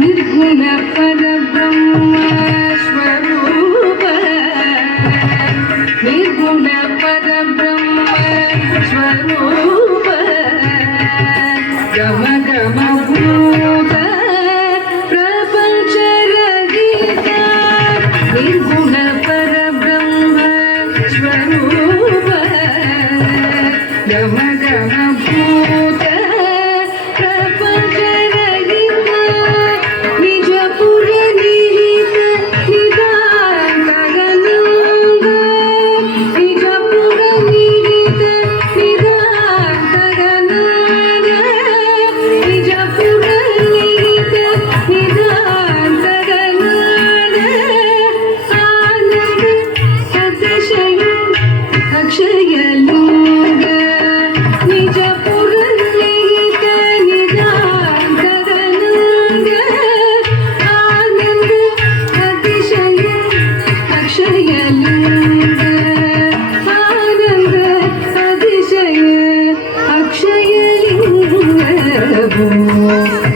निर्गुण परब्रह्म स्वरूप निर्गुण परब्रह्म स्वरूप गम गम भूत प्रपंच रहित निर्गुण परब्रह्म स्वरूप गम गम भूत प्रपंच रहित निज पुर निहित निदान गगनांग निज पुर निहित निदान गगनांग निज पुर निहित निदान गगनांग आनंद अतिशय अक्षय लोग निज पुर निहित निदान गगनांग आनंद अतिशय अक्षय लोग आनंद अतिशय अक्षय लिंग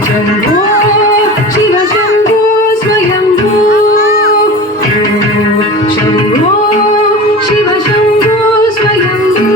शंभो शिव शंभो स्वयंभो शंभो शिव शंभो स्वयंभो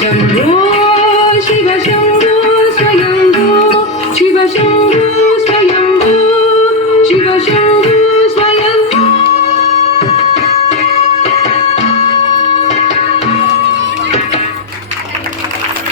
शंभो शिव शंभो स्वयंभो शिव शंभो